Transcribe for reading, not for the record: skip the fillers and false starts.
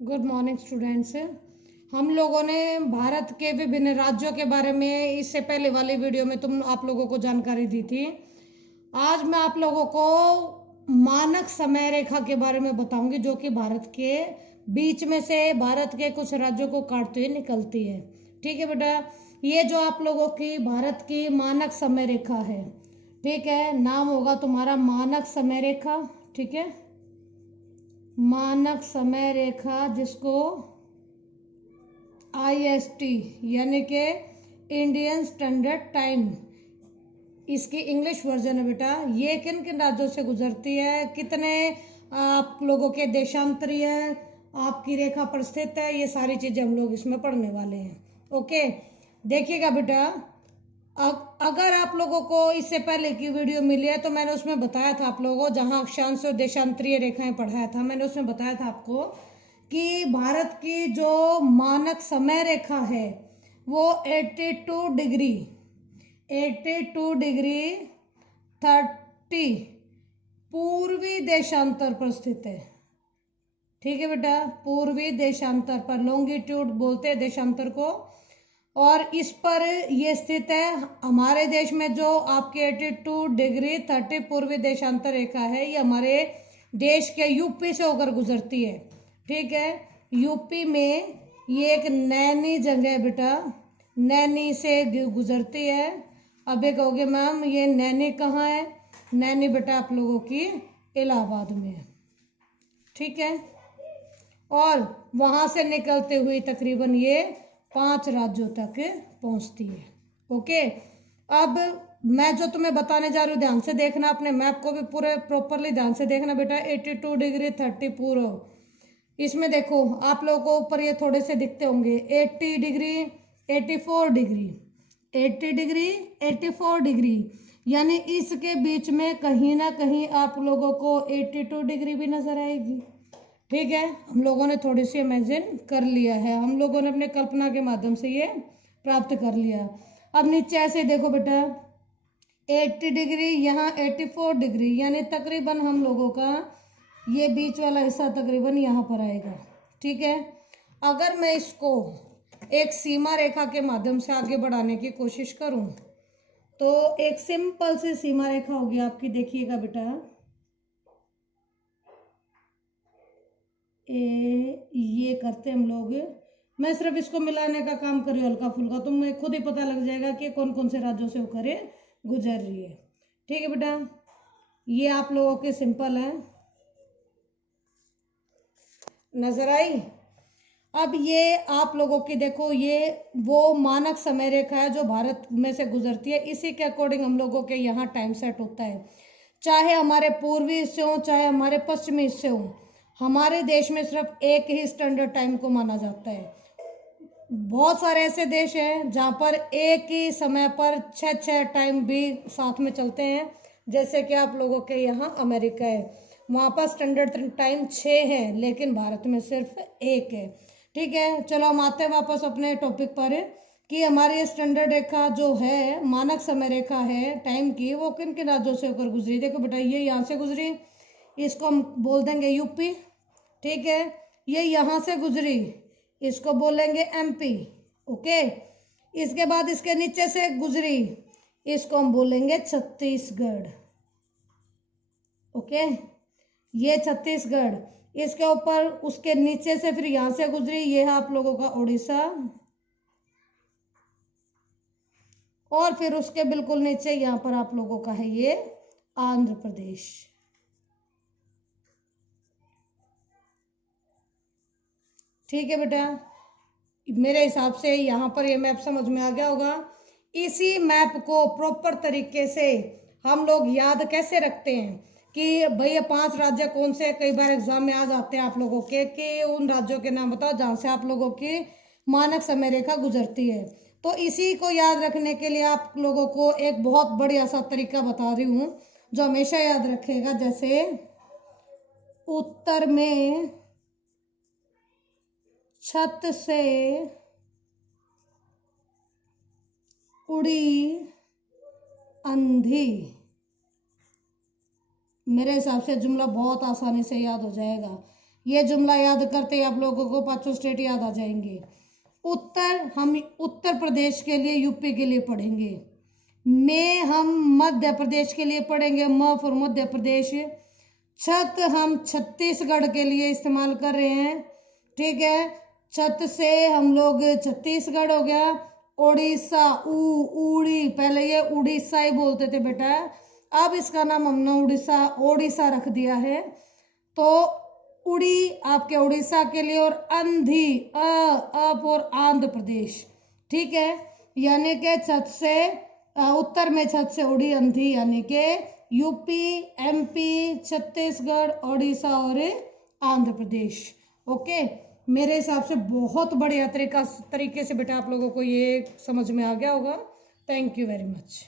Good morning students. हम लोगों ने भारत के विभिन्न राज्यों के बारे में इससे पहले वाली वीडियो में आप लोगों को जानकारी दी थी। आज मैं आप लोगों को मानक समय रेखा के बारे में बताऊंगी, जो कि भारत के बीच में से भारत के कुछ राज्यों को काटते हुए निकलती है। ठीक है बेटा, ये जो आप लोगों की भारत की मानक समय रेखा है, ठीक है, नाम होगा तुम्हारा मानक समय रेखा। ठीक है, मानक समय रेखा, जिसको IST यानी कि इंडियन स्टैंडर्ड टाइम, इसकी इंग्लिश वर्जन है बेटा। ये किन किन राज्यों से गुजरती है, कितने आप लोगों के देशांतरीय आपकी रेखा पर स्थित है, ये सारी चीज़ें हम लोग इसमें पढ़ने वाले हैं। ओके, देखिएगा बेटा, अगर आप लोगों को इससे पहले की वीडियो मिली है तो मैंने उसमें बताया था आप लोगों को, जहां अक्षांश और देशांतरीय रेखाएं पढ़ाया था, मैंने उसमें बताया था आपको कि भारत की जो मानक समय रेखा है वो 82 डिग्री 30 पूर्वी देशांतर पर स्थित है। ठीक है बेटा, पूर्वी देशांतर पर, लॉन्गिट्यूड बोलते हैं देशांतर को, और इस पर ये स्थित है। हमारे देश में जो आपकी 82 डिग्री 30 पूर्वी देशांतर रेखा है, ये हमारे देश के यूपी से होकर गुजरती है। ठीक है, यूपी में ये एक नैनी जगह है बेटा, नैनी से गुजरती है। अब ये कहोगे मैम ये नैनी कहाँ है? नैनी बेटा आप लोगों की इलाहाबाद में है। ठीक है, और वहां से निकलते हुए तकरीबन ये 5 राज्यों तक पहुंचती है। ओके, अब मैं जो तुम्हें बताने जा रही हूँ ध्यान से देखना, अपने मैप को भी पूरे प्रॉपरली ध्यान से देखना बेटा। 82 डिग्री 30 पूर्व, इसमें देखो आप लोगों को ऊपर ये थोड़े से दिखते होंगे, 80 डिग्री 84 डिग्री 80 डिग्री 84 डिग्री, यानी इसके बीच में कहीं ना कहीं आप लोगों को 82 डिग्री भी नजर आएगी। ठीक है, हम लोगों ने थोड़ी सी इमेजिन कर लिया है, हम लोगों ने अपने कल्पना के माध्यम से ये प्राप्त कर लिया। अब नीचे ऐसे देखो बेटा, 80 डिग्री यहाँ 84 डिग्री, यानी तकरीबन हम लोगों का ये बीच वाला हिस्सा तकरीबन यहाँ पर आएगा। ठीक है, अगर मैं इसको एक सीमा रेखा के माध्यम से आगे बढ़ाने की कोशिश करूं तो एक सिंपल सी सीमा रेखा होगी आपकी, देखिएगा बेटा, ये करते हम लोग, मैं सिर्फ इसको मिलाने का काम कर रही हूँ हल्का फुल्का, तुम्हें खुद ही पता लग जाएगा कि कौन कौन से राज्यों से होकर गुजर रही है। ठीक है बेटा, ये आप लोगों के सिंपल है, नजर आई। अब ये आप लोगों की देखो, ये वो मानक समय रेखा है जो भारत में से गुजरती है, इसी के अकॉर्डिंग हम लोगों के यहाँ टाइम सेट होता है, चाहे हमारे पूर्वी हिस्से हो चाहे हमारे पश्चिमी हिस्से हो। हमारे देश में सिर्फ एक ही स्टैंडर्ड टाइम को माना जाता है। बहुत सारे ऐसे देश हैं जहाँ पर एक ही समय पर 6 टाइम भी साथ में चलते हैं, जैसे कि आप लोगों के यहाँ अमेरिका है, वहाँ पर स्टैंडर्ड टाइम 6 है, लेकिन भारत में सिर्फ एक है। ठीक है, चलो हम आते हैं वापस अपने टॉपिक पर कि हमारी स्टैंडर्ड रेखा जो है, मानक समय रेखा है टाइम की, वो किन किन राज्यों से होकर गुजरी। देखो बेटा, ये यहाँ से गुजरी, इसको हम बोल देंगे यूपी। ठीक है, ये यहाँ से गुजरी, इसको बोलेंगे MP। ओके, इसके बाद इसके नीचे से गुजरी, इसको हम बोलेंगे छत्तीसगढ़। ओके, ये छत्तीसगढ़, इसके ऊपर उसके नीचे से फिर यहाँ से गुजरी, ये है आप लोगों का उड़ीसा, और फिर उसके बिल्कुल नीचे यहाँ पर आप लोगों का है ये आंध्र प्रदेश। ठीक है बेटा, मेरे हिसाब से यहाँ पर ये मैप समझ में आ गया होगा। इसी मैप को प्रॉपर तरीके से हम लोग याद कैसे रखते हैं कि भाई ये 5 राज्य कौन से, कई बार एग्जाम में आ जाते हैं आप लोगों के कि उन राज्यों के नाम बताओ जहाँ से आप लोगों की मानक समय रेखा गुजरती है। तो इसी को याद रखने के लिए आप लोगों को एक बहुत बढ़िया सा तरीका बता रही हूँ जो हमेशा याद रखेगा। जैसे उत्तर में छत से उड़ी अंधी, मेरे हिसाब से जुमला बहुत आसानी से याद हो जाएगा। ये जुमला याद करते ही आप लोगों को पांचों स्टेट याद आ जाएंगे। उत्तर, हम उत्तर प्रदेश के लिए, यूपी के लिए पढ़ेंगे। में हम मध्य प्रदेश के लिए पढ़ेंगे, म फॉर मध्य प्रदेश। छत हम छत्तीसगढ़ के लिए इस्तेमाल कर रहे हैं, ठीक है। छत से हम लोग छत्तीसगढ़ हो गया। उड़ीसा, उड़ी, पहले ये उड़ीसा ही बोलते थे बेटा, अब इसका नाम हमने उड़ीसा रख दिया है। तो उड़ी आपके उड़ीसा के लिए, और अंधी, अ फॉर आंध्र प्रदेश, ठीक है। यानी कि छत से उत्तर में छत से उड़ी अंधी, यानी कि यूपी, एमपी, छत्तीसगढ़, उड़ीसा और आंध्र प्रदेश। ओके, मेरे हिसाब से बहुत बढ़िया तरीके से बेटा आप लोगों को ये समझ में आ गया होगा। Thank you very much.